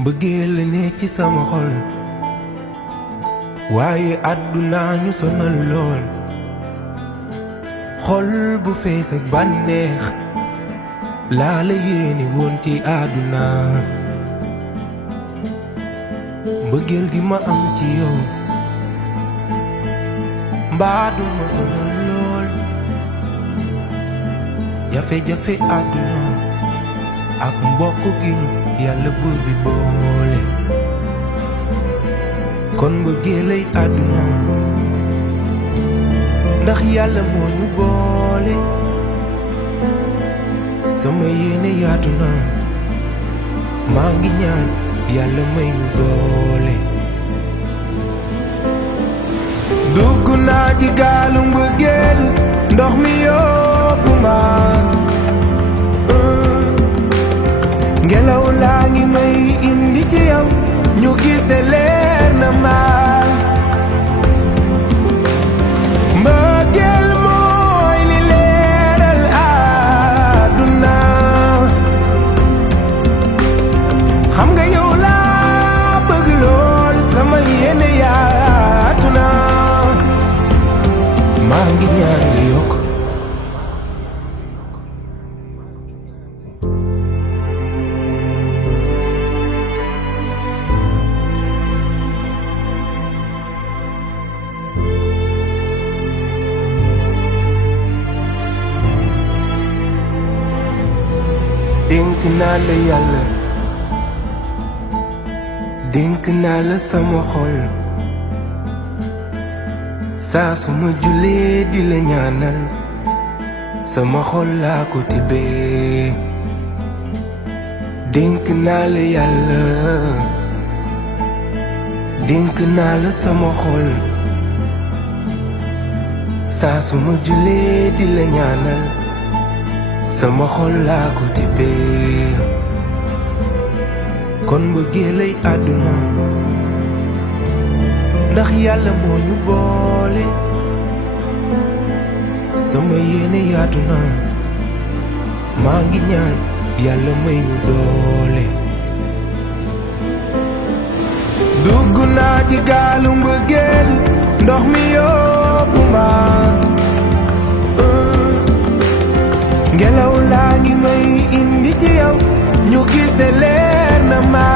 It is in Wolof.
mbëggeel la nekk ci sama xol waaye àdduna ñu sonal lool xol bu fees ak bànneex laa la yéene woon ci àdduna mbëggeel gi ma am ci yow mbaa du ma sonal lool jafe-jafe àdduna ak mbokk gi ñu yàlla buur bi boole kon mbëggeel lay àdduna ndax yàlla moo ñu boole sama yéene yaatu na maa ngi ñaan yàlla may ñu doole dugg naa ci gaalu mbëggeel ndox mi yóbbu ma ngelaw laa ngi may indi ci yow ñu gise leer na ma mbëggeel mooy li leeral àdduna xam nga yow laa bëgg lool sama yéene yaatu na maa ngi ñaan nga yokk dénk naa la yàlla dénk naa la sama xol saa su ma julee di la ñaanal sama xol laa ko tibbee dénk naa la yàlla dénk naa la sama xol saa su ma julee di la ñaanal sama xol laa ko tibbee kon mbëggeel lay àdduna ndax yàlla moo ñu boole sama yéene yaatu na maa ngi ñaan yàlla may ñu doole dugg naa ci gaalu mbëggeel ndox mi yóbbu ma ngelaw laa ngi may indi ci yow ñu gise leer na ma